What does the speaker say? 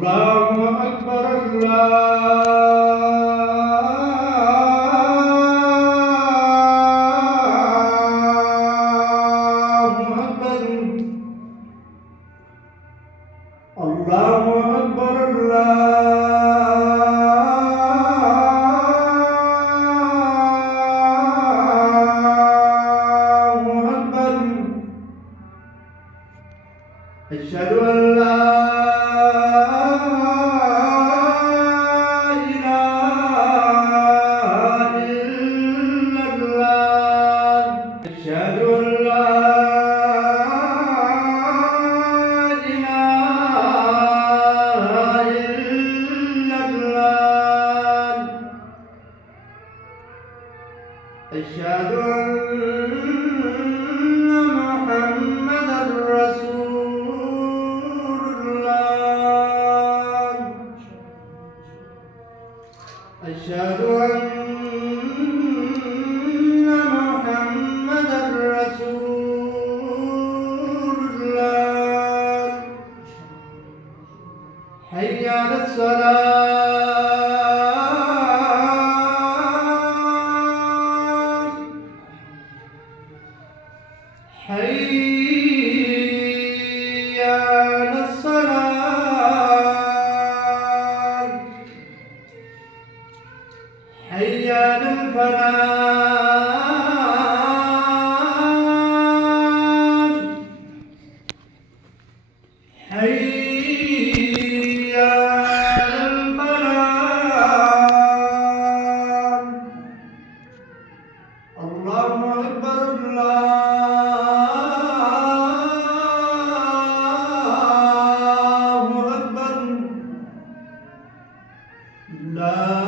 الله أكبر الله أكبر الله أكبر الله أكبر أشهد أن لا إله إلا الله أشهد أن لا إله إلا الله أشهد أن محمدًا رسول الله أشهد أن محمدًا رسول الله حي على الصلاة حي على الصلاة حي على الفلاح حي على الفلاح الله أكبر الله أكبر لا